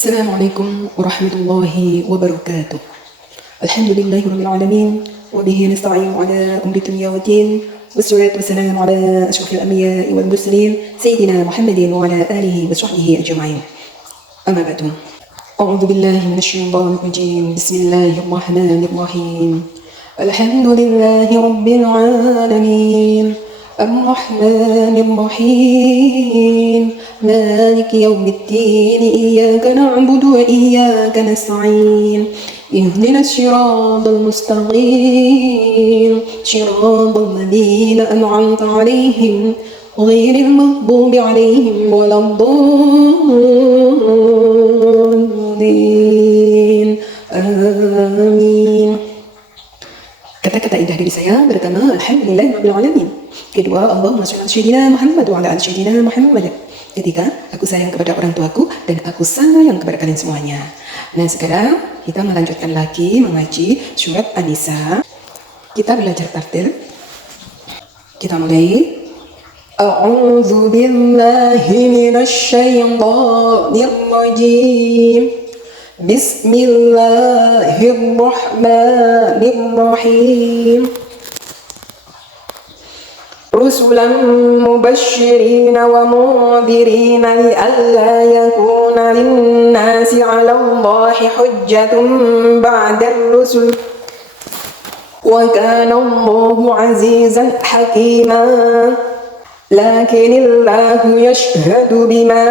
السلام عليكم ورحمة الله وبركاته. الحمد لله رب العالمين، وبه نستعين على أمر الدنيا والدين، والصلاة والسلام على أشرف الأنبياء والمرسلين سيدنا محمد وعلى آله وصحبه أجمعين. أما بعد، أعوذ بالله من الشيطان الرجيم. بسم الله الرحمن الرحيم. الحمد لله رب العالمين، الرحمن الرحيم، مالك يوم الدين، إياك نعبد وإياك نستعين، اهدنا الصراط المستقيم، صراط الذين أنعمت عليهم غير المغضوب عليهم ولا الضالين. آمين. Kata-kata indah dari saya pertama, Alhamdulillahirrahmanirrahim. Kedua, Allahumma sholli ala sayyidina Muhammad wa ala ali sayyidina Muhammad. Ketiga, aku sayang kepada orang tuaku dan aku sayang kepada kalian semuanya. Nah, sekarang kita melanjutkan lagi mengaji surat An-Nisa. Kita belajar tartil. Kita mulai. A'udzu billahi minasy syaithanir rajim. Bismillahirrahmanirrahim. Rusulan mubashshirina wa mundhirina li'alla yakuna lin-nasi 'ala Allahi hujjatun ba'da ar-rusul. Wa kana Allahu 'azizan hakima. لكن الله يشهد بما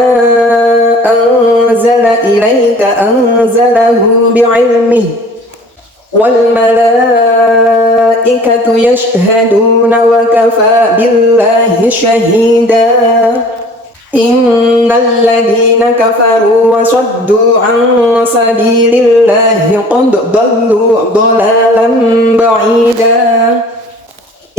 أنزل إليك أنزله بعلمه والملائكة يشهدون وكفى بالله شهيدا إن الذين كفروا وصدوا عن سبيل الله قد ضلوا ضلالا بعيدا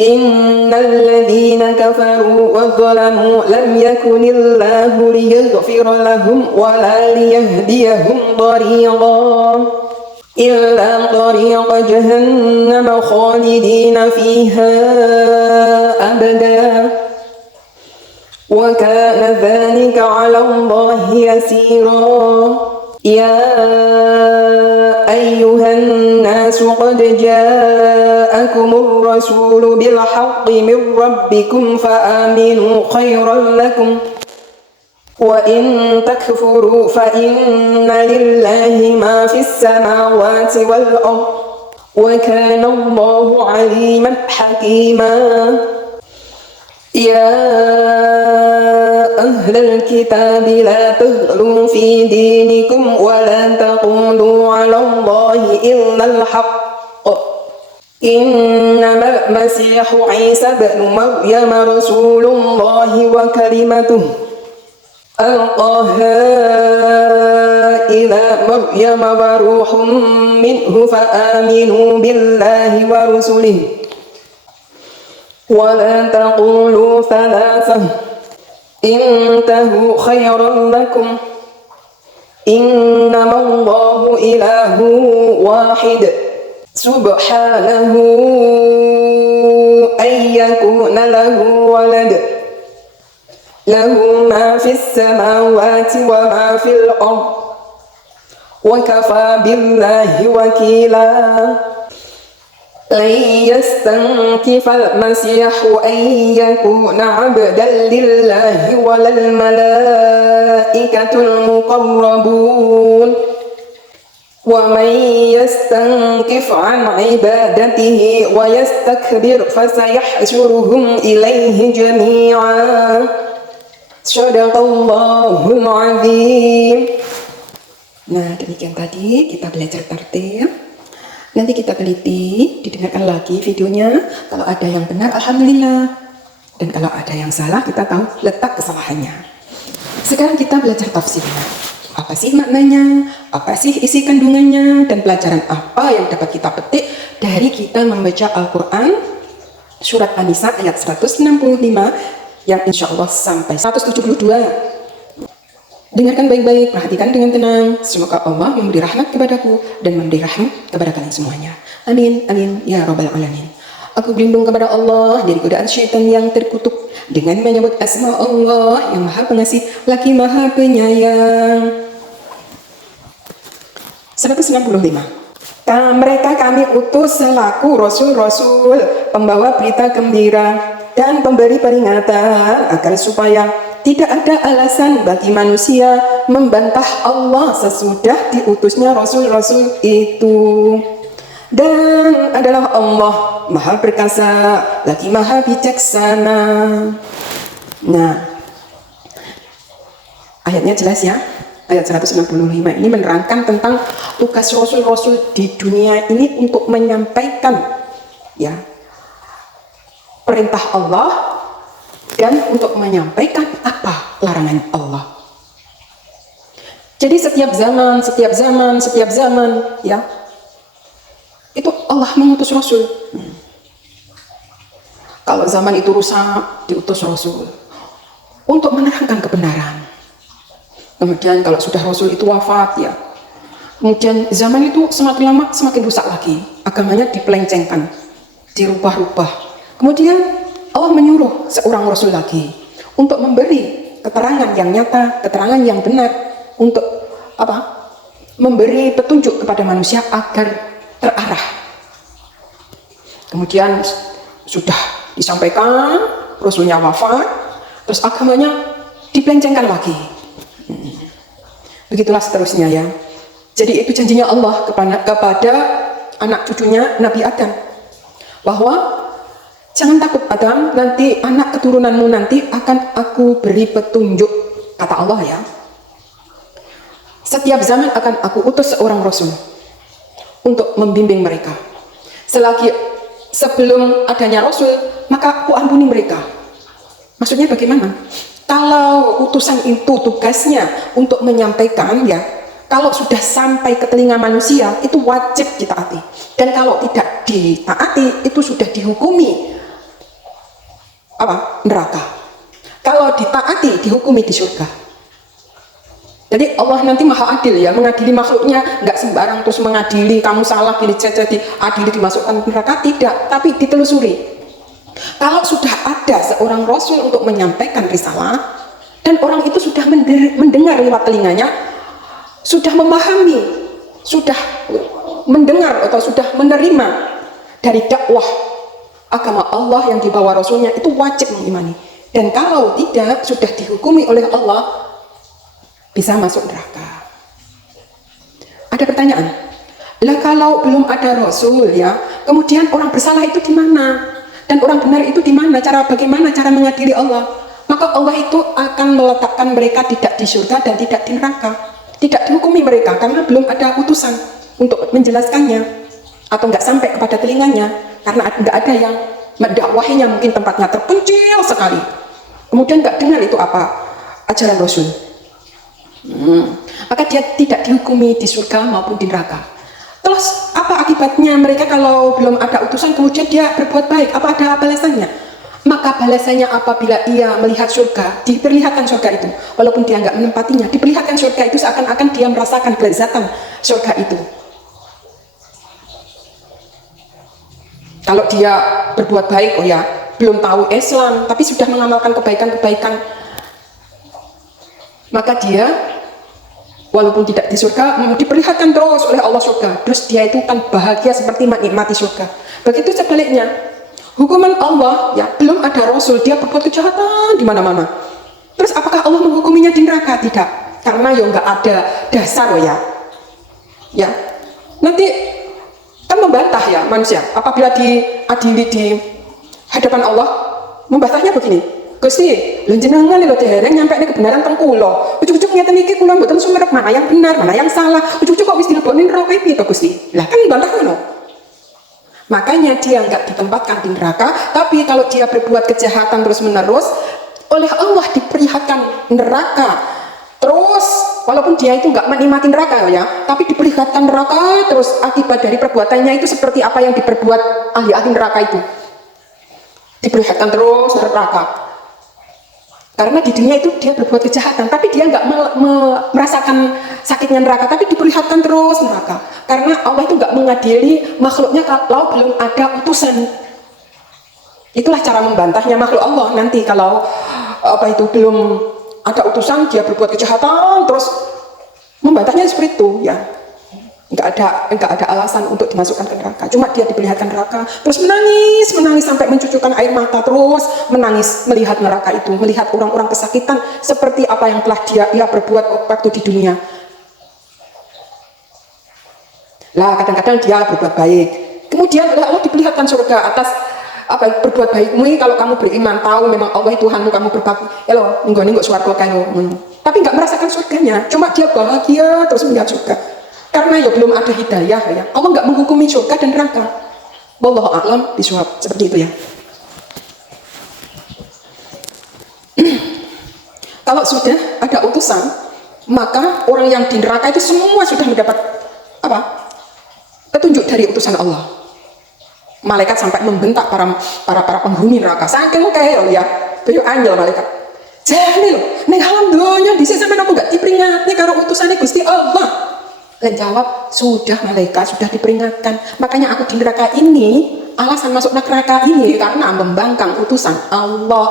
إن الذين كفروا وظلموا لم يكن الله ليغفر لهم ولا ليهديهم طريقا إلا طريق جهنم خالدين فيها أبدا وكان ذلك على الله يسيرا يا أيها الناس قد جاءكم الرسول بالحق من ربكم فآمنوا خيرا لكم وإن تكفروا فإن لله ما في السماوات والأرض وكان الله عليما حكيما يا أهل الكتاب لا تغلوا في دينكم ولا تقولوا على الله إلا الحق إنما المسيح عيسى بن مريم رسول الله وكلمته ألقاها إلى مريم وروح منه فآمنوا بالله ورسله ولا تقولوا ثلاثة انتهوا خيرا لكم إنما الله إله واحد سبحانه أن يكون له ولد له ما في السماوات وما في الأرض وكفى بالله وكيلا لن يستنكف المسيح أن يكون عبدا لله ولا الملائكة المقربون ومن يستنكف عن عبادته ويستكبر فسيحشرهم إليه جميعا صدق الله العظيم. Nah, demikian tadi kita belajar tartil. Nanti kita teliti, didengarkan lagi videonya. Kalau ada yang benar, alhamdulillah. Dan kalau ada yang salah, kita tahu letak kesalahannya. Sekarang kita belajar tafsirnya. Apa sih maknanya? Apa sih isi kandungannya? Dan pelajaran apa yang dapat kita petik dari kita membaca Al-Quran surat An-Nisa ayat 165 yang insya Allah sampai 172. Dengarkan baik-baik, perhatikan dengan tenang. Semoga Allah memberi rahmat kepadaku dan memberi rahmat kepada kalian semuanya. Amin, amin, ya rabbal alamin. Aku berlindung kepada Allah dari godaan syaitan yang terkutuk dengan menyebut asma Allah yang maha pengasih lagi maha penyayang. 195. Mereka kami utus selaku rasul-rasul, pembawa berita gembira dan pemberi peringatan agar supaya tidak ada alasan bagi manusia membantah Allah sesudah diutusnya rasul-rasul itu. Dan adalah Allah Maha Perkasa lagi Maha Bijaksana. Nah, ayatnya jelas ya. Ayat 165 ini menerangkan tentang tugas rasul-rasul di dunia ini untuk menyampaikan ya perintah Allah dan untuk menyampaikan apa larangan Allah. Jadi setiap zaman ya itu Allah mengutus rasul. Kalau zaman itu rusak, diutus rasul untuk menerangkan kebenaran. Kemudian kalau sudah rasul itu wafat ya, kemudian zaman itu semakin lama semakin rusak lagi, agamanya dipelencengkan, dirubah-rubah. Kemudian Allah menyuruh seorang rasul lagi untuk memberi keterangan yang nyata, keterangan yang benar, untuk apa? Memberi petunjuk kepada manusia agar terarah. Kemudian sudah disampaikan, rasulnya wafat, terus agamanya dipelencengkan lagi. Begitulah seterusnya ya. Jadi itu janjinya Allah kepada anak cucunya Nabi Adam, bahwa jangan takut Adam, nanti anak keturunanmu nanti akan aku beri petunjuk, kata Allah ya. Setiap zaman akan aku utus seorang rasul untuk membimbing mereka. Sebelum adanya rasul, maka aku ampuni mereka. Maksudnya bagaimana? Kalau utusan itu tugasnya untuk menyampaikan ya, kalau sudah sampai ke telinga manusia itu wajib ditaati. Dan kalau tidak ditaati itu sudah dihukumi neraka. Kalau ditaati dihukumi di surga. Jadi Allah nanti maha adil ya, mengadili makhluknya, nggak sembarang terus mengadili kamu salah pilih jadi adili dimasukkan neraka, tidak, tapi ditelusuri. Kalau sudah ada seorang rasul untuk menyampaikan risalah dan orang itu sudah mendengar lewat telinganya, sudah memahami, sudah mendengar atau sudah menerima dari dakwah agama Allah yang dibawa rasulnya, itu wajib mengimani. Dan kalau tidak, sudah dihukumi oleh Allah, bisa masuk neraka. Ada pertanyaan, lah kalau belum ada rasul ya, kemudian orang bersalah itu di mana? Dan orang benar itu di mana? Bagaimana cara mengadili Allah? Maka Allah itu akan meletakkan mereka tidak di surga dan tidak di neraka, tidak dihukumi mereka karena belum ada utusan untuk menjelaskannya, atau nggak sampai kepada telinganya karena nggak ada yang mendakwahinya, mungkin tempatnya terpencil sekali. Kemudian nggak dengar itu apa ajaran Rasul. Maka dia tidak dihukumi di surga maupun di neraka. Terus apa akibatnya mereka kalau belum ada utusan kemudian dia berbuat baik? Apa ada balasannya? Maka balasannya apabila ia melihat surga, diperlihatkan surga itu, walaupun dia nggak menempatinya, diperlihatkan surga itu seakan-akan dia merasakan kelezatan surga itu. Kalau dia berbuat baik, oh ya, belum tahu Islam, tapi sudah mengamalkan kebaikan-kebaikan, maka dia walaupun tidak di surga, diperlihatkan terus oleh Allah surga. Terus dia itu kan bahagia seperti menikmati surga. Begitu sebaliknya, hukuman Allah ya, belum ada rasul, dia berbuat kejahatan di mana-mana. Terus apakah Allah menghukuminya di neraka? Tidak, karena ya nggak ada dasar ya. Ya, nanti kan membantah ya manusia. Apabila diadili di hadapan Allah, membantahnya begini. Gusti, lho jenengan lho dereng nyampe kebenaran teng kula. Ujug-ujug ngeten iki kula mboten sumerep mana yang benar, mana yang salah. Ujug-ujug kok wis dileboni neraka piye to Gusti? Lah kan bantah ngono. Makanya dia enggak ditempatkan di neraka, tapi kalau dia berbuat kejahatan terus-menerus, oleh Allah diperlihatkan neraka. Terus walaupun dia itu enggak menikmati neraka ya, tapi diperlihatkan neraka terus akibat dari perbuatannya itu seperti apa yang diperbuat ahli-ahli neraka itu. Diperlihatkan terus neraka. Karena di dunia itu dia berbuat kejahatan, tapi dia nggak merasakan sakitnya neraka, tapi diperlihatkan terus neraka. Karena Allah itu nggak mengadili makhluknya kalau belum ada utusan. Itulah cara membantahnya makhluk Allah nanti kalau belum ada utusan, dia berbuat kejahatan, terus membantahnya seperti itu ya. Nggak ada alasan untuk dimasukkan ke neraka. Cuma dia diperlihatkan neraka, terus menangis sampai mencucurkan air mata, terus menangis melihat neraka itu, melihat orang-orang kesakitan seperti apa yang telah dia berbuat waktu di dunia. Lah kadang-kadang dia berbuat baik, kemudian Allah diperlihatkan surga atas apa berbuat baikmu. Kalau kamu beriman, tahu memang Allah Tuhanmu, kamu berbakti, elo ninggo swarga kayo. Tapi nggak merasakan surganya, cuma dia bahagia terus melihat surga. Karena ya belum ada hidayah ya. Allah nggak menghukumi surga dan neraka. Wallahu a'lam bishawab. Seperti itu ya. Kalau sudah ada utusan, maka orang yang di neraka itu semua sudah mendapat apa? Petunjuk dari utusan Allah. Malaikat sampai membentak para penghuni neraka. Saking kayak ya, beliau anjel malaikat. Jadi loh, nek alhamdulillah di sini sampai kamu nggak diperingatkan karo utusannya Gusti Allah. Dan jawab, sudah malaikat, sudah diperingatkan. Makanya aku di neraka ini, alasan masuk neraka ini karena membangkang utusan Allah.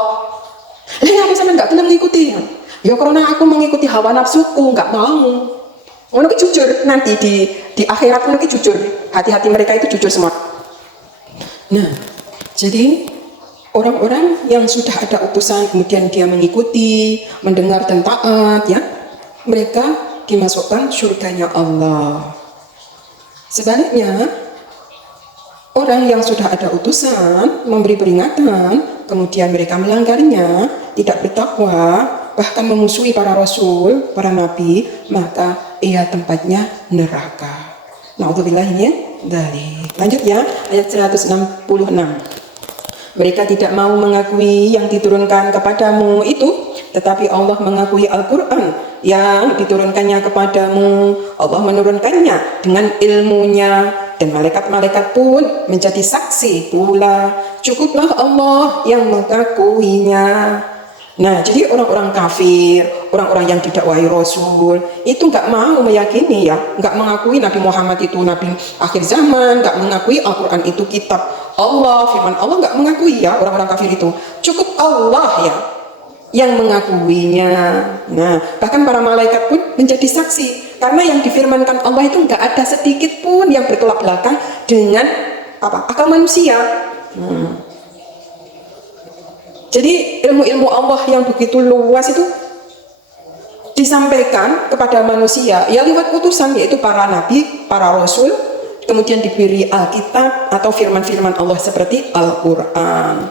Lalu sama nggak pernah mengikuti? Ya karena aku mengikuti hawa nafsuku, nggak mau. Menurut jujur nanti di akhirat menurut jujur, hati-hati mereka itu jujur semua. Nah, jadi orang-orang yang sudah ada utusan kemudian dia mengikuti, mendengar dan taat, ya, mereka dimasukkan surganya Allah. Sebaliknya, orang yang sudah ada utusan memberi peringatan, kemudian mereka melanggarnya, tidak bertakwa, bahkan memusuhi para rasul, para nabi, maka ia tempatnya neraka. Na'udzubillah dari. Lanjut ya, ayat 166. Mereka tidak mau mengakui yang diturunkan kepadamu itu, tetapi Allah mengakui Al-Quran yang diturunkannya kepadamu. Allah menurunkannya dengan ilmunya, dan malaikat-malaikat pun menjadi saksi pula. Cukuplah Allah yang mengakuinya. Nah, jadi orang-orang kafir, orang-orang yang didakwahi Rasul, itu nggak mau meyakini ya, nggak mengakui Nabi Muhammad itu Nabi akhir zaman, nggak mengakui Al-Quran itu kitab Allah, firman Allah, nggak mengakui ya orang-orang kafir itu. Cukup Allah ya yang mengakuinya. Nah, bahkan para malaikat pun menjadi saksi, karena yang difirmankan Allah itu nggak ada sedikit pun yang bertolak belakang dengan apa akal manusia. Jadi ilmu-ilmu Allah yang begitu luas itu disampaikan kepada manusia ya lewat utusan, yaitu para nabi, para rasul, kemudian diberi Alkitab atau firman-firman Allah seperti Al-Quran.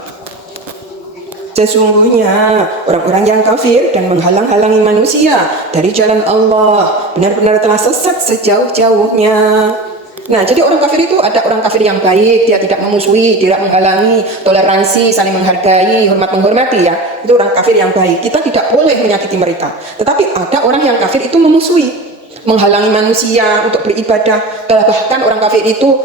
Sesungguhnya orang-orang yang kafir dan menghalang-halangi manusia dari jalan Allah benar-benar telah sesat sejauh-jauhnya. Nah, jadi orang kafir itu ada orang kafir yang baik, dia tidak memusuhi, tidak menghalangi, toleransi, saling menghargai, hormat-menghormati ya. Itu orang kafir yang baik. Kita tidak boleh menyakiti mereka. Tetapi ada orang yang kafir itu memusuhi, menghalangi manusia untuk beribadah. Bahkan orang kafir itu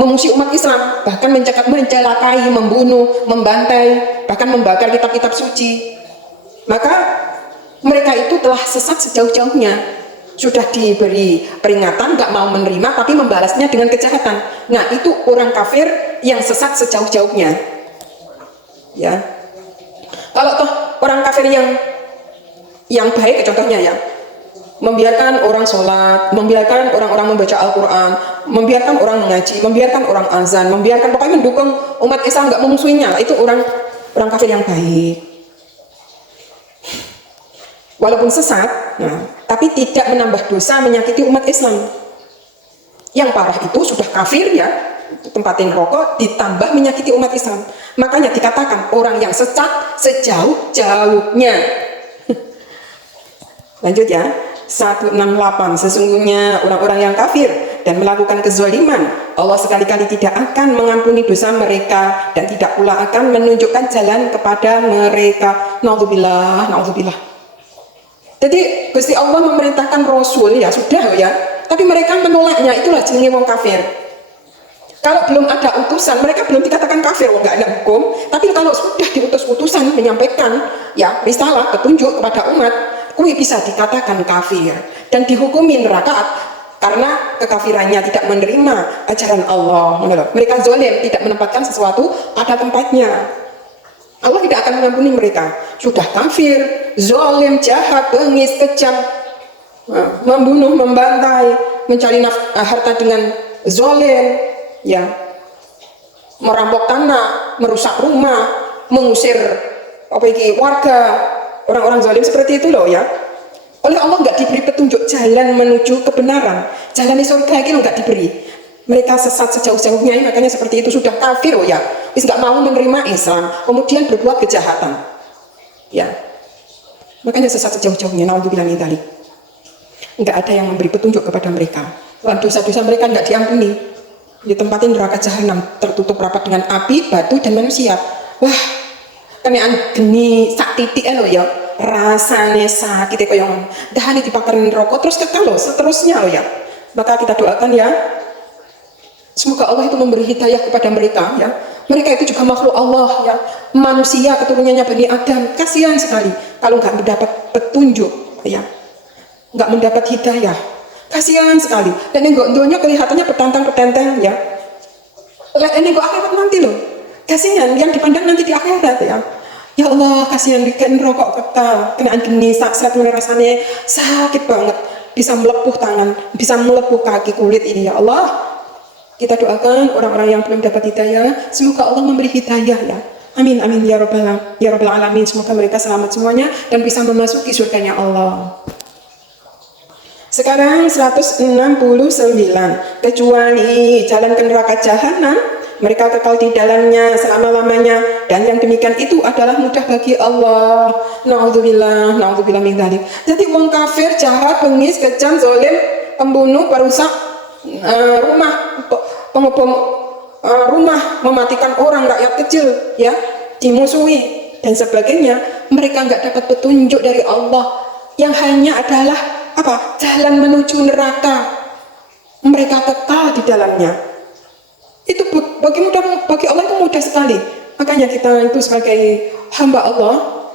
memusuhi umat Islam, bahkan mencelakai, membunuh, membantai, bahkan membakar kitab-kitab suci. Maka mereka itu telah sesat sejauh-jauhnya. Sudah diberi peringatan, nggak mau menerima, tapi membalasnya dengan kejahatan. Nah, itu orang kafir yang sesat sejauh-jauhnya. Ya, kalau toh orang kafir yang baik, contohnya ya, membiarkan orang sholat, membiarkan orang-orang membaca Al-Quran, membiarkan orang mengaji, membiarkan orang azan, membiarkan pokoknya mendukung umat Islam, nggak memusuhinya, itu orang kafir yang baik. Walaupun sesat, tapi tidak menambah dosa menyakiti umat Islam. Yang parah itu sudah kafir ya, tempatin rokok, ditambah menyakiti umat Islam. Makanya dikatakan orang yang sesat sejauh-jauhnya. Lanjut ya, 168. Sesungguhnya orang-orang yang kafir dan melakukan kezaliman, Allah sekali-kali tidak akan mengampuni dosa mereka dan tidak pula akan menunjukkan jalan kepada mereka. Na'udzubillah, na'udzubillah. Jadi Gusti Allah memerintahkan Rasul ya sudah ya, tapi mereka menolaknya, itulah jenenge wong kafir. Kalau belum ada utusan, mereka belum dikatakan kafir, nggak ada hukum. Tapi kalau sudah diutus utusan menyampaikan ya risalah, petunjuk kepada umat, kui bisa dikatakan kafir dan dihukumi neraka karena kekafirannya, tidak menerima ajaran Allah. Mereka zalim, tidak menempatkan sesuatu pada tempatnya. Allah tidak akan mengampuni mereka. Sudah kafir, zalim, jahat, bengis, kejam, membunuh, membantai, mencari harta dengan zalim, ya, merampok tanah, merusak rumah, mengusir warga, orang-orang zalim seperti itu loh ya. Oleh Allah nggak diberi petunjuk jalan menuju kebenaran, jalan di surga itu nggak diberi. Mereka sesat sejauh-jauhnya, makanya seperti itu, sudah kafir oh ya, wis nggak mau menerima Islam, kemudian berbuat kejahatan, ya, makanya sesat sejauh-jauhnya. Naudzubillah min dzalik. Nggak ada yang memberi petunjuk kepada mereka. Dosa-dosa mereka nggak diampuni, ditempatin neraka jahanam, tertutup rapat dengan api, batu, dan manusia. Wah, kenaan geni sak titik lo ya, rasanya sakit kaya yang dahane dibakarin rokok terus kekal loh seterusnya lo ya. Maka kita doakan ya, semoga Allah itu memberi hidayah kepada mereka ya. Mereka itu juga makhluk Allah ya, manusia keturunannya Bani Adam. Kasihan sekali kalau nggak mendapat petunjuk ya, nggak mendapat hidayah, kasihan sekali. Dan yang dunia kelihatannya petantang-petenteng ya, ini kok akhirat nanti loh, kasihan yang dipandang nanti di akhirat ya. Ya Allah, kasihan bikin rokok kekal, kenaan geni saat mulai rasanya sakit banget, bisa melepuh tangan, bisa melepuh kaki, kulit ini ya Allah. Kita doakan orang-orang yang belum dapat hidayah, semoga Allah memberi hidayah ya. Amin amin ya rabbal alamin. Semoga mereka selamat semuanya dan bisa memasuki surganya Allah. Sekarang 169, kecuali jalan ke neraka jahanam, mereka kekal di dalamnya selama-lamanya, dan yang demikian itu adalah mudah bagi Allah. Naudzubillah, naudzubillah min dzalik. Jadi wong kafir, jahat, bengis, kejam, zalim, pembunuh, perusak rumah, pengebom rumah, mematikan orang, rakyat kecil ya, dimusuhi dan sebagainya, mereka nggak dapat petunjuk dari Allah yang hanya adalah apa? Jalan menuju neraka. Mereka kekal di dalamnya. Itu bagi Allah itu mudah sekali. Makanya kita itu sebagai hamba Allah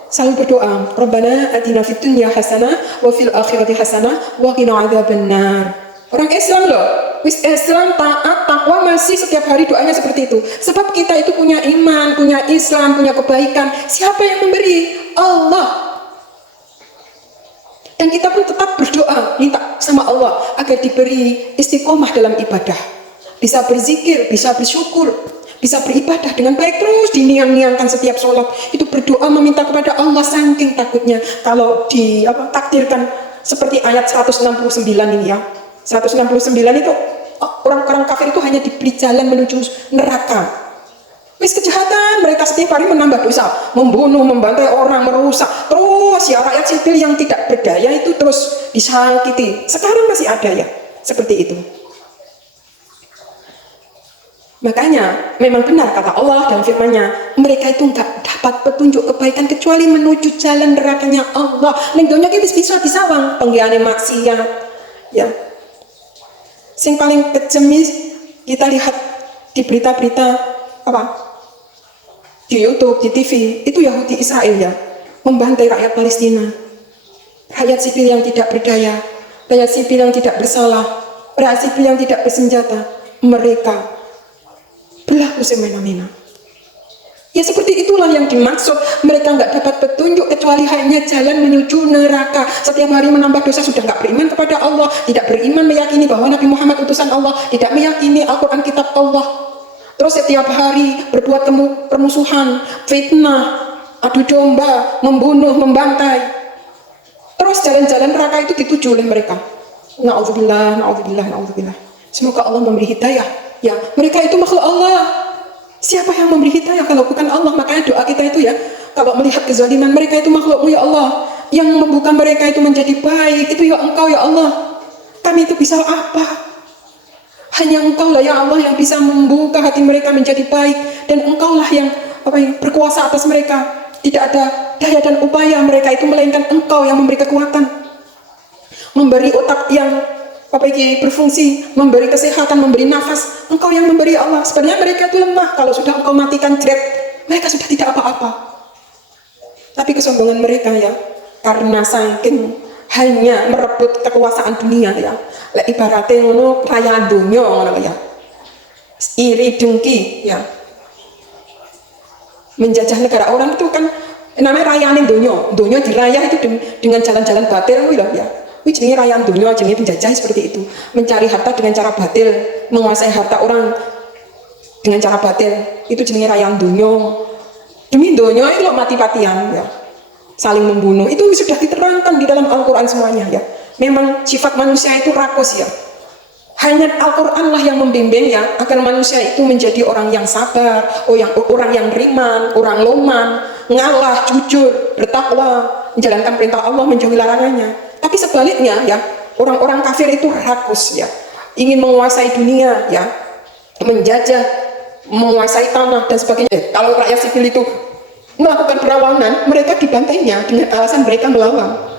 selalu berdoa, Rabbana atina fid dunya hasanah wa fil akhirati hasanah wa qina adzabannar. Orang Islam loh, wis Islam, taat, takwa, masih setiap hari doanya seperti itu. Sebab kita itu punya iman, punya Islam, punya kebaikan. Siapa yang memberi? Allah. Dan kita pun tetap berdoa, minta sama Allah agar diberi istiqomah dalam ibadah, bisa berzikir, bisa bersyukur, bisa beribadah dengan baik, terus diniang-niangkan setiap sholat itu berdoa meminta kepada Allah, saking takutnya kalau takdirkan seperti ayat 169 ini ya. 169 itu orang-orang kafir itu hanya diberi jalan menuju neraka. Wis kejahatan, mereka setiap hari menambah dosa, membunuh, membantai orang, merusak, terus ya rakyat sipil yang tidak berdaya itu terus disakiti. Sekarang masih ada ya seperti itu. Makanya memang benar kata Allah dalam firman-Nya, mereka itu nggak dapat petunjuk kebaikan kecuali menuju jalan nerakanya Allah. Ning donya ki wis bisa disawang penggiane maksiat ya. Sing paling kejam kita lihat di berita-berita di YouTube, di TV, itu Yahudi Israel ya, membantai rakyat Palestina, rakyat sipil yang tidak berdaya, rakyat sipil yang tidak bersalah, rakyat sipil yang tidak bersenjata, mereka berlaku semena-mena. Ya seperti itulah yang dimaksud, mereka nggak dapat petunjuk kecuali hanya jalan menuju neraka. Setiap hari menambah dosa, sudah nggak beriman kepada Allah, tidak beriman meyakini bahwa Nabi Muhammad utusan Allah, tidak meyakini Al-Quran kitab Allah. Terus setiap hari berbuat permusuhan, fitnah, adu domba, membunuh, membantai. Terus jalan-jalan neraka itu dituju oleh mereka. Na'udzubillah, na'udzubillah, na'udzubillah. Semoga Allah memberi hidayah. Ya, mereka itu makhluk Allah. Siapa yang memberi hidayah kalau bukan Allah? Makanya doa kita itu ya, kalau melihat kezaliman mereka itu makhlukmu ya Allah, yang membuka mereka itu menjadi baik, itu ya Engkau ya Allah. Kami itu bisa apa? Hanya Engkau lah ya Allah yang bisa membuka hati mereka menjadi baik, dan Engkau lah yang berkuasa atas mereka. Tidak ada daya dan upaya mereka itu melainkan Engkau yang memberi kekuatan, memberi otak yang berfungsi, memberi kesehatan, memberi nafas. Engkau yang memberi Allah. Sebenarnya mereka itu lemah, kalau sudah Engkau matikan jret, mereka sudah tidak apa-apa. Tapi kesombongan mereka ya, karena saking hanya merebut kekuasaan dunia ya, ibaratnya ngono raya dunia ngono ya, iri dengki ya, menjajah negara orang itu kan namanya rayanin dunia dirayah itu dengan jalan-jalan batil ya, Wih jenenge rayan dunia, jenenge penjajah seperti itu. Mencari harta dengan cara batil, menguasai harta orang dengan cara batil, itu jenenge rayan dunia. Demi dunia itu mati-matian ya. Saling membunuh, itu sudah diterangkan di dalam Al-Quran semuanya ya. Memang sifat manusia itu rakus ya. Hanya Al-Quran lah yang membimbing ya, agar manusia itu menjadi orang yang sabar, orang yang riman, orang loman, ngalah, jujur, bertakwa, menjalankan perintah Allah, menjauhi larangannya. Tapi sebaliknya ya, orang-orang kafir itu rakus ya, ingin menguasai dunia ya, menjajah, menguasai tanah dan sebagainya. Kalau rakyat sipil itu melakukan perlawanan, mereka dibantainya dengan alasan mereka melawan.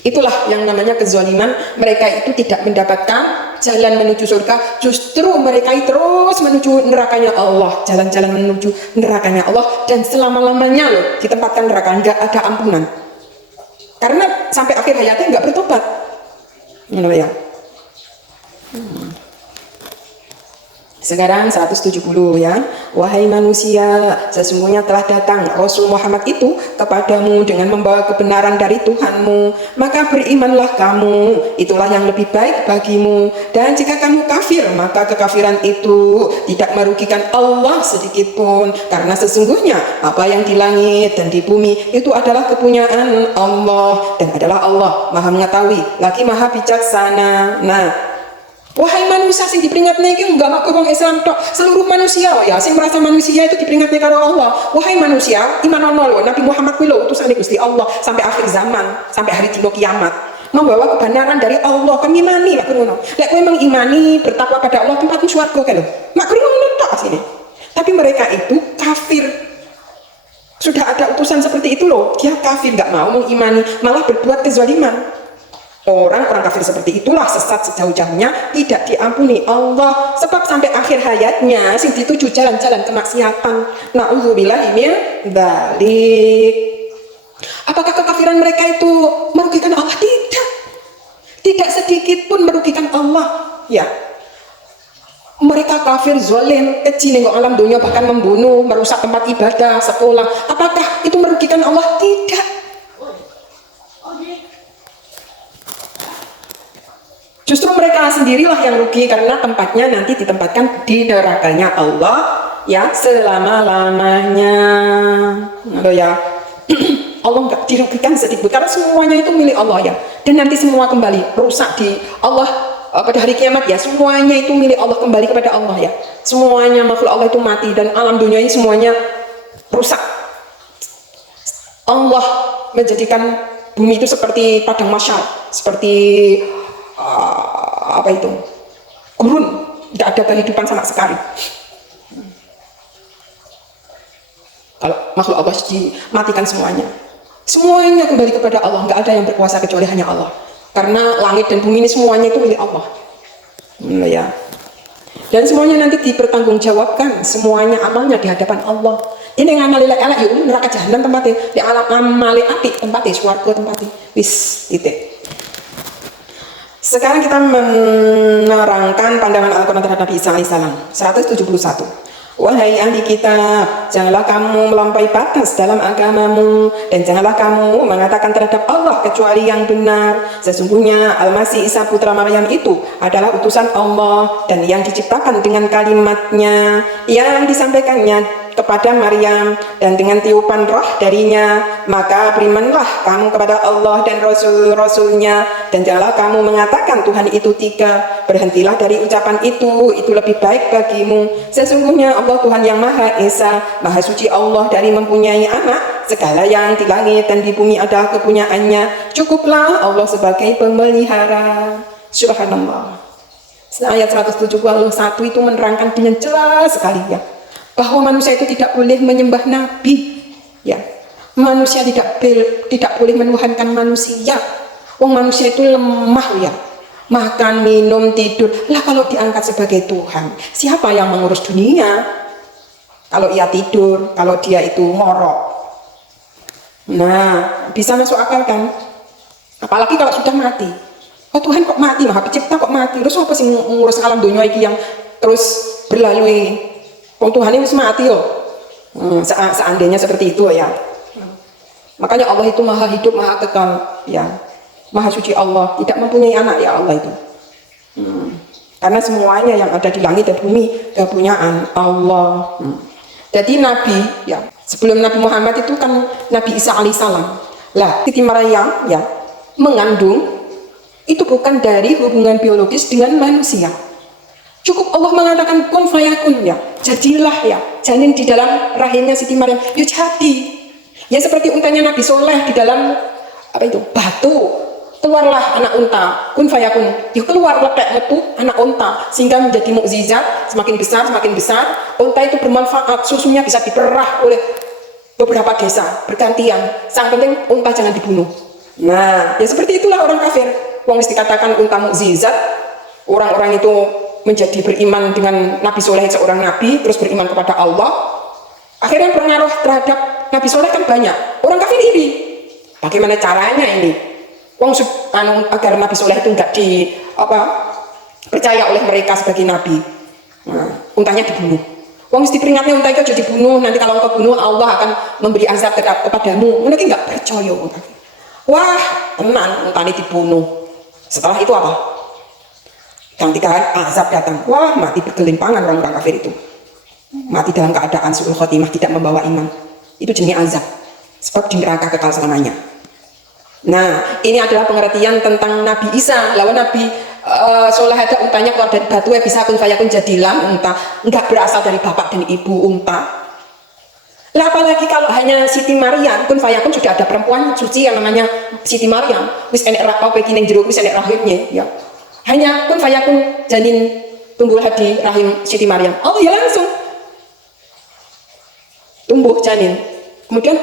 Itulah yang namanya kezaliman. Mereka itu tidak mendapatkan jalan menuju surga, justru mereka terus menuju nerakanya Allah, jalan-jalan menuju nerakanya Allah, dan selama-lamanya loh ditempatkan neraka, nggak ada ampunan. Karena sampai akhir hayatnya nggak bertobat. Ya. Sekarang 170 ya. Wahai manusia, sesungguhnya telah datang Rasul Muhammad itu kepadamu dengan membawa kebenaran dari Tuhanmu, maka berimanlah kamu, itulah yang lebih baik bagimu. Dan jika kamu kafir, maka kekafiran itu tidak merugikan Allah sedikit pun, karena sesungguhnya apa yang di langit dan di bumi itu adalah kepunyaan Allah, dan adalah Allah Maha mengetahui lagi Maha bijaksana. Nah, wahai manusia sing diperingatnya iki enggak kok wong Islam tok, seluruh manusia ya sing merasa manusia itu diperingatnya karo Allah. Wahai manusia, iman ono lho Nabi Muhammad kuwi lho utusane Gusti Allah sampai akhir zaman, sampai hari dino kiamat, membawa kebenaran dari Allah. Kan imani lak ngono. Lek kowe mengimani bertakwa pada Allah, tempatmu swarga kan lho. Mak kuwi ngono tok asine. Tapi mereka itu kafir. Sudah ada utusan seperti itu loh, dia kafir, enggak mau mengimani, malah berbuat kezaliman. Orang-orang kafir seperti itulah sesat sejauh-jauhnya, tidak diampuni Allah, sebab sampai akhir hayatnya sing dituju jalan-jalan kemaksiatan. Na'udzubillahi min dzalik. Apakah kekafiran mereka itu merugikan Allah? Tidak. Tidak sedikit pun merugikan Allah. Ya. Mereka kafir, zalim, keji nengok alam dunia, bahkan membunuh, merusak tempat ibadah, sekolah. Apakah itu merugikan Allah? Tidak. Justru mereka sendirilah yang rugi, karena tempatnya nanti ditempatkan di nerakanya Allah ya selama-lamanya. Ya. Allah nggak dirugikan sedikit, karena semuanya itu milik Allah ya. Dan nanti semua kembali rusak di Allah pada hari kiamat ya. Semuanya itu milik Allah, kembali kepada Allah ya. Semuanya makhluk Allah itu mati, dan alam dunia ini semuanya rusak. Allah menjadikan bumi itu seperti padang mahsyar, seperti apa itu, gurun, tidak ada kehidupan sama sekali. Kalau makhluk Allah dimatikan semuanya kembali kepada Allah, nggak ada yang berkuasa kecuali hanya Allah, karena langit dan bumi ini semuanya itu milik Allah ya. Dan semuanya nanti dipertanggungjawabkan, semuanya amalnya di hadapan Allah. Ini ngamali elek yuk neraka jahanam tempatnya, di alam ngamali api tempatnya, swarga tempatnya, wis titik. Sekarang kita menerangkan pandangan Al-Quran terhadap Isa alaihissalam. 171. Wahai ahli kitab, janganlah kamu melampaui batas dalam agamamu, dan janganlah kamu mengatakan terhadap Allah kecuali yang benar. Sesungguhnya Al-Masih Isa putra Maryam itu adalah utusan Allah, dan yang diciptakan dengan kalimatnya yang disampaikannya kepada Maryam dan dengan tiupan roh darinya. Maka berimanlah kamu kepada Allah dan Rasul-Rasulnya, dan janganlah kamu mengatakan Tuhan itu tiga. Berhentilah dari ucapan itu lebih baik bagimu. Sesungguhnya Allah Tuhan yang Maha Esa, Maha Suci Allah dari mempunyai anak. Segala yang di langit dan di bumi adalah kepunyaannya. Cukuplah Allah sebagai pemelihara. Subhanallah. Ayat 171 itu menerangkan dengan jelas sekali ya, bahwa manusia itu tidak boleh menyembah nabi ya. Manusia tidak boleh menuhankan manusia. Wong manusia itu lemah ya, makan, minum, tidur. Lah kalau diangkat sebagai Tuhan, siapa yang mengurus dunia kalau ia tidur, kalau dia itu ngorok? Nah, bisa masuk akal kan? Apalagi kalau sudah mati. Oh Tuhan kok mati, Maha Pencipta kok mati, terus apa sih mengurus alam dunia ini yang terus berlalu? Tuhan ini mati loh. Seandainya seperti itu ya. Makanya Allah itu Maha hidup, Maha kekal ya. Maha suci Allah, tidak mempunyai anak ya Allah itu. Karena semuanya yang ada di langit dan bumi kepunyaan Allah. Jadi Nabi ya, sebelum Nabi Muhammad itu kan Nabi Isa alaihissalam. Lah, Siti Maryam ya mengandung itu bukan dari hubungan biologis dengan manusia. Cukup Allah mengatakan kun fayakun ya, jadilah ya janin di dalam rahimnya Siti Maryam. Ya jadi. Ya seperti untanya Nabi Soleh di dalam apa itu batu. Keluarlah anak unta, kun fayakun, ya keluar letek metu anak unta, sehingga menjadi mukjizat, semakin besar, unta itu bermanfaat, susunya bisa diperah oleh beberapa desa, bergantian, sang penting unta jangan dibunuh. Nah, ya seperti itulah orang kafir, wong dikatakan unta mukjizat, orang-orang itu menjadi beriman dengan Nabi Soleh seorang Nabi, terus beriman kepada Allah, akhirnya pengaruh terhadap Nabi Soleh kan banyak, orang kafir ini, bagaimana caranya ini? Wong agar Nabi Soleh itu enggak percaya oleh mereka sebagai Nabi. Nah, untanya dibunuh. Wong diperingatnya unta itu jadi dibunuh. Nanti kalau engkau bunuh Allah akan memberi azab kepadamu. Mereka enggak percaya. Wah, tenan untanya dibunuh. Setelah itu apa? Ganti azab datang. Wah, mati bergelimpangan orang-orang kafir itu. Mati dalam keadaan su'ul khotimah, tidak membawa iman. Itu jenis azab. Sebab di neraka kekal selamanya. Nah, ini adalah pengertian tentang Nabi Isa. Lawan Nabi Soleh ada untanya keluar dari batu, bisa kun fayakun jadilah unta. Enggak berasal dari bapak dan ibu unta. Lah apalagi kalau hanya Siti Maryam, kun fayakun sudah ada perempuan suci yang namanya Siti Maryam. Wis enek rakau peking jeruk, wis enek rahimnya, ya. Hanya kun fayakun janin tumbuhlah di rahim Siti Maryam. Oh ya langsung tumbuh janin. Kemudian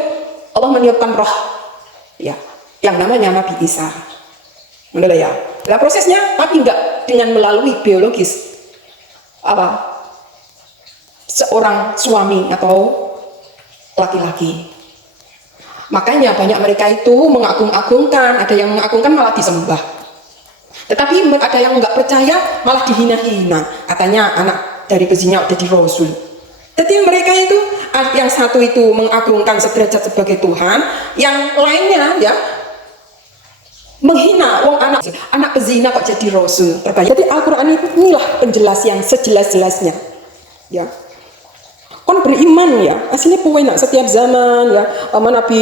Allah meniupkan roh, ya, yang namanya Nabi Isa. Benar ya? Nah prosesnya tapi enggak dengan melalui biologis. Seorang suami atau laki-laki. Makanya banyak mereka itu mengagung-agungkan, ada yang mengagungkan malah disembah. Tetapi ada yang enggak percaya malah dihina-hina. Katanya anak dari pezinya jadi rasul. Jadi mereka itu yang satu itu mengagungkan sederajat sebagai Tuhan, yang lainnya ya menghina wong anak pezina kok jadi rasul. Jadi Al-Quran itu inilah penjelas yang sejelas-jelasnya ya. Kon beriman ya, aslinya nak setiap zaman ya. Nabi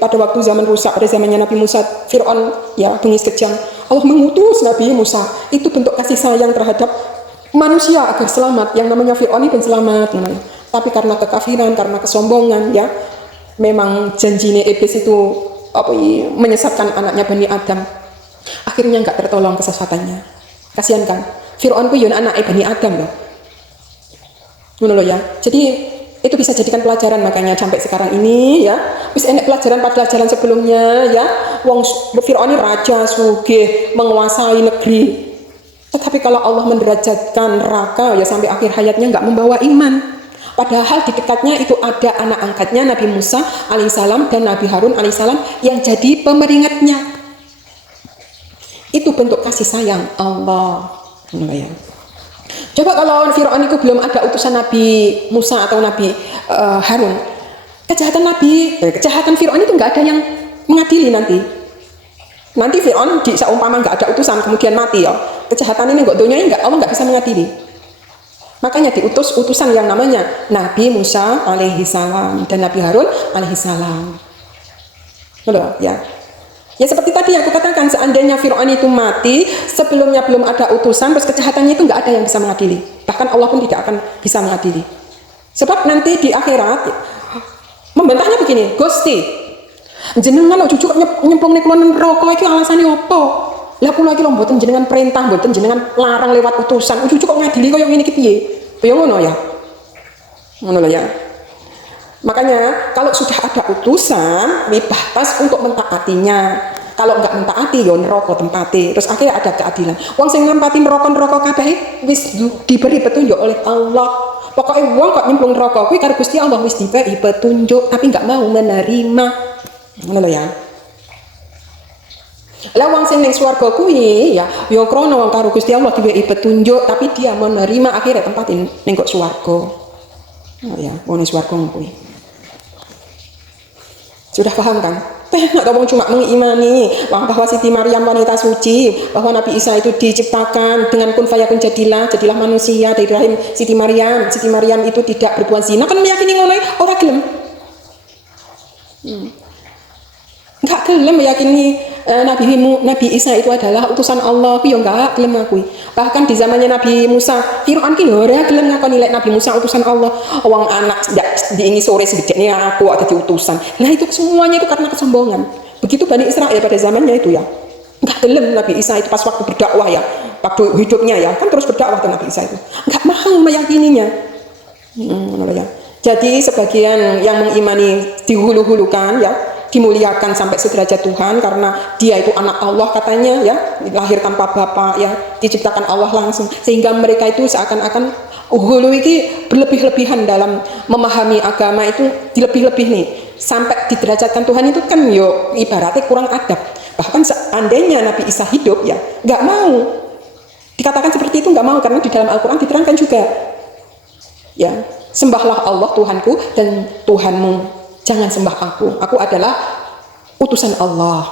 pada waktu zaman rusak, pada zamannya Nabi Musa, Fir'aun ya bengis kejam, Allah mengutus Nabi Musa, itu bentuk kasih sayang terhadap manusia agar selamat. Yang namanya Fir'aun itu selamat namanya. Tapi karena kekafiran, karena kesombongan ya, memang janjinya iblis itu menyesatkan anaknya Bani Adam, akhirnya nggak tertolong kesesatannya. Kasihan kan Fir'aun itu yun anak Bani Adam loh. Ngono ya. Jadi itu bisa jadikan pelajaran, makanya sampai sekarang ini ya wis enek pelajaran sebelumnya ya. Wong Fir'aun ini raja sugih menguasai negeri, tetapi kalau Allah menderajatkan neraka ya sampai akhir hayatnya nggak membawa iman. Padahal di dekatnya itu ada anak angkatnya Nabi Musa alaihissalam dan Nabi Harun alaihissalam yang jadi pemeringatnya. Itu bentuk kasih sayang Allah. Coba kalau Fir'aun itu belum ada utusan Nabi Musa atau Nabi Harun, kejahatan Fir'aun itu nggak ada yang mengadili nanti. Nanti Fir'aun seumpama nggak ada utusan kemudian mati ya, kejahatan ini Allah nggak bisa mengadili. Makanya diutus utusan yang namanya Nabi Musa alaihissalam dan Nabi Harun alaihissalam. Betul ya? Ya seperti tadi aku katakan, seandainya Fir'aun itu mati sebelumnya belum ada utusan, terus kejahatannya itu nggak ada yang bisa mengadili. Bahkan Allah pun tidak akan bisa mengadili. Sebab nanti di akhirat membantahnya begini, Gusti, jenengan cucu nyemplung nih keluar rokok itu alasannya apa? Lah kula iki lho mboten jenengan perintah, mboten jenengan larang lewat utusan. Cucu kok ngadili kaya ngene iki piye? Ya ngono ya. Ngono lho ya. Makanya kalau sudah ada utusan, batas untuk mentaatinya. Kalau enggak mentaati ya neraka tempate. Terus akhirnya ada keadilan. Wong sing nempati neraka kabeh wis diberi petunjuk oleh Allah. Pokoknya wong kok nyemplung neraka kuwi karo Gusti Allah wis diberi petunjuk tapi enggak mau menerima. Ngono lho ya. Lah wong sing ning swarga kuwi ya krana wong karo Gusti Allah diwehi petunjuk tapi dia menerima akhirnya tempatin ning kok swarga. Oh ya, wong ning swarga kuwi. Sudah paham kan? nggak tahu cuma mengimani bahwa Siti Maryam wanita suci, bahwa Nabi Isa itu diciptakan dengan kun fayakun, jadilah manusia dari rahim Siti Maryam. Siti Maryam itu tidak berbuat zina, kan meyakini ngono ora gelem. Enggak gelem meyakini Nabi Isa itu adalah utusan Allah, ya enggak gelem ngakui. Bahkan di zamannya Nabi Musa, Fir'aun ki ora gelem ngakoni lek Nabi Musa utusan Allah. Wong anak diingi sore segedene aku ada di utusan. Nah itu semuanya itu karena kesombongan. Begitu Bani Israel pada zamannya itu ya. Enggak gelem Nabi Isa itu pas waktu berdakwah ya, waktu hidupnya ya, kan terus berdakwah ke Nabi Isa itu. Enggak mau meyakininya. Jadi sebagian yang mengimani dihulu-hulukan ya, dimuliakan sampai sederajat Tuhan karena dia itu anak Allah katanya ya, lahir tanpa bapak ya, diciptakan Allah langsung, sehingga mereka itu seakan-akan hulu ini berlebih-lebihan dalam memahami agama itu, dilebih-lebih nih sampai diderajatkan Tuhan itu kan yo ibaratnya kurang adab. Bahkan seandainya Nabi Isa hidup ya nggak mau dikatakan seperti itu, nggak mau, karena di dalam Al-Quran diterangkan juga ya, sembahlah Allah Tuhanku dan Tuhanmu, jangan sembah aku adalah utusan Allah.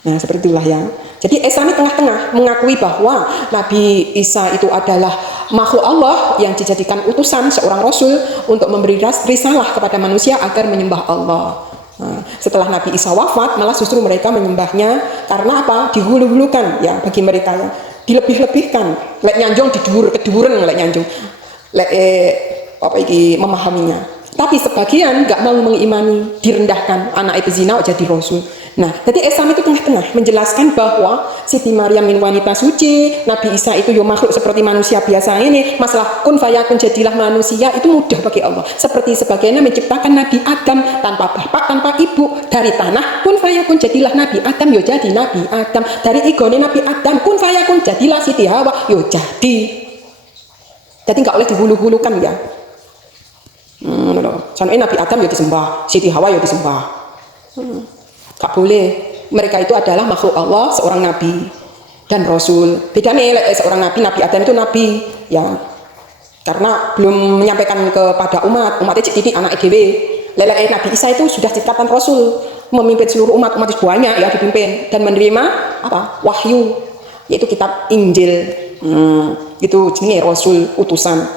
Nah seperti itulah ya. Jadi Islam ini tengah-tengah mengakui bahwa Nabi Isa itu adalah makhluk Allah yang dijadikan utusan seorang Rasul untuk memberi risalah kepada manusia agar menyembah Allah. Nah, setelah Nabi Isa wafat malah justru mereka menyembahnya karena apa? Dihulu-hulukan ya bagi mereka ya, dilebih-lebihkan, lek nyanjung keduren lek nyanjung, lek apa iki memahaminya. Tapi sebagian nggak mau mengimani, direndahkan, anak itu zina jadi rasul. Nah, jadi Islam itu tengah-tengah menjelaskan bahwa Siti Maryam min wanita suci, Nabi Isa itu yo makhluk seperti manusia biasa ini. Masalah kun fayakun, jadilah manusia, itu mudah bagi Allah. Seperti sebagainya menciptakan Nabi Adam tanpa bapak, tanpa ibu, dari tanah kun fayakun, jadilah Nabi Adam, yo jadi Nabi Adam. Dari igone Nabi Adam kun fayakun, jadilah Siti Hawa, yo jadi. Jadi nggak oleh dihulu-hulukan ya. Sampai Nabi Adam ya disembah, Siti Hawa ya disembah. Gak boleh. Mereka itu adalah makhluk Allah, seorang nabi dan rasul. Beda nih, seorang nabi Adam itu nabi ya, karena belum menyampaikan kepada umatnya jadi anak EDW. Lele Nabi Isa itu sudah dikatakan rasul, memimpin seluruh umat itu banyak ya, dipimpin dan menerima apa? Wahyu, yaitu kitab Injil. Itu jenis rasul utusan.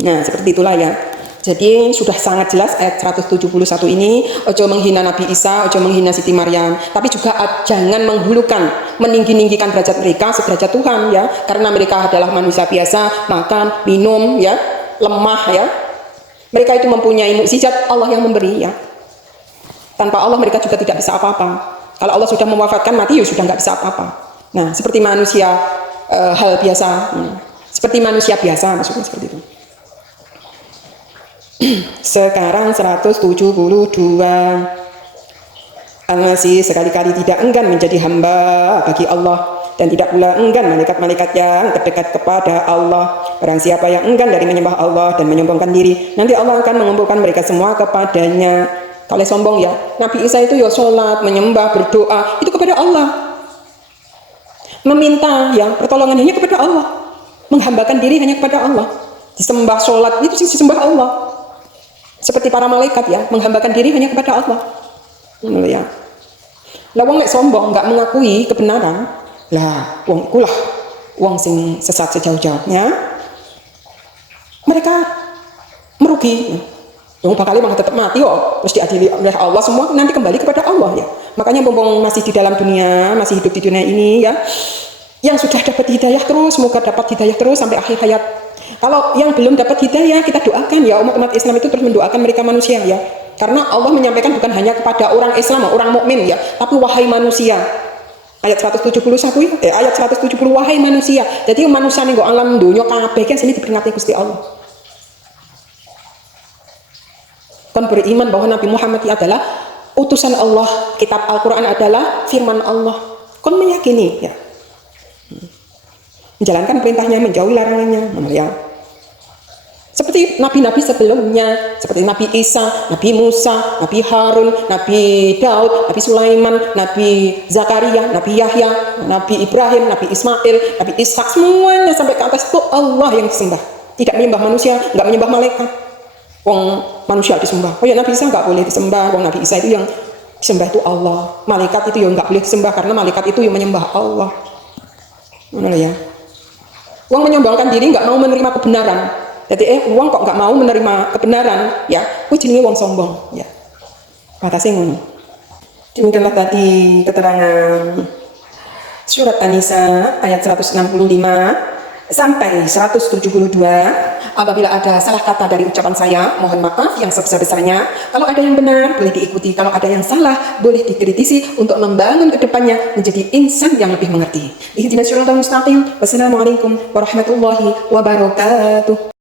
Nah seperti itulah ya. Jadi sudah sangat jelas ayat 171 ini, ojo menghina Nabi Isa, ojo menghina Siti Maryam, tapi juga jangan menghulukan, meninggi-ninggikan derajat mereka sederajat Tuhan ya, karena mereka adalah manusia biasa, makan, minum ya, lemah ya. Mereka itu mempunyai mukjizat Allah yang memberi ya. Tanpa Allah mereka juga tidak bisa apa-apa. Kalau Allah sudah mewafatkan mati ya sudah nggak bisa apa-apa. Nah, seperti manusia hal biasa. Seperti manusia biasa maksudnya seperti itu. Sekarang 172. Al-Masih sekali-kali tidak enggan menjadi hamba bagi Allah, dan tidak pula enggan malaikat-malaikat yang terdekat kepada Allah. Barang siapa yang enggan dari menyembah Allah dan menyombongkan diri, nanti Allah akan mengumpulkan mereka semua kepadanya. Kalau sombong ya, Nabi Isa itu ya sholat, menyembah, berdoa, itu kepada Allah. Meminta ya pertolongan hanya kepada Allah, menghambakan diri hanya kepada Allah. Disembah sholat itu disembah Allah. Seperti para malaikat ya, menghambakan diri hanya kepada Allah. Ya. Lah wong lek sombong nggak mengakui kebenaran, lah wong ikulah wong sing sesat sejauh-jauhnya. Mereka merugi. Wong bakal emang tetap mati kok, terus diadili oleh Allah, semua nanti kembali kepada Allah ya. Makanya mumpung masih di dalam dunia, masih hidup di dunia ini ya, yang sudah dapat hidayah terus, semoga dapat hidayah terus sampai akhir hayat. Kalau yang belum dapat hidayah, kita doakan ya, umat Islam itu terus mendoakan mereka manusia ya. Karena Allah menyampaikan bukan hanya kepada orang Islam, orang mukmin ya, tapi wahai manusia. Ayat 171 ayat 170 wahai manusia. Jadi manusia ning alam dunya kabeh kan sini diperingati Gusti Allah. Kon beriman bahwa Nabi Muhammad adalah utusan Allah, kitab Al-Qur'an adalah firman Allah. Kon meyakini ya. Menjalankan perintahnya, menjauhi larangannya, ya. Seperti nabi-nabi sebelumnya, seperti Nabi Isa, Nabi Musa, Nabi Harun, Nabi Daud, Nabi Sulaiman, Nabi Zakaria, Nabi Yahya, Nabi Ibrahim, Nabi Ismail, Nabi Ishak, semuanya sampai ke atas itu Allah yang disembah. Tidak menyembah manusia, nggak menyembah malaikat. Wong manusia disembah. Oh ya Nabi Isa nggak boleh disembah. Wong Nabi Isa itu yang disembah itu Allah. Malaikat itu yang nggak boleh disembah karena malaikat itu yang menyembah Allah. Mana ya? Wong menyombongkan diri nggak mau menerima kebenaran. Jadi wong kok nggak mau menerima kebenaran, ya, kuwi jenenge wong sombong, ya. Batasnya ngono. Demikianlah tadi keterangan surat An-Nisa ayat 165 sampai 172. Apabila ada salah kata dari ucapan saya, mohon maaf yang sebesar-besarnya. Kalau ada yang benar, boleh diikuti. Kalau ada yang salah, boleh dikritisi untuk membangun kedepannya menjadi insan yang lebih mengerti. Ihdinas siratal mustaqim. Wassalamualaikum warahmatullahi wabarakatuh.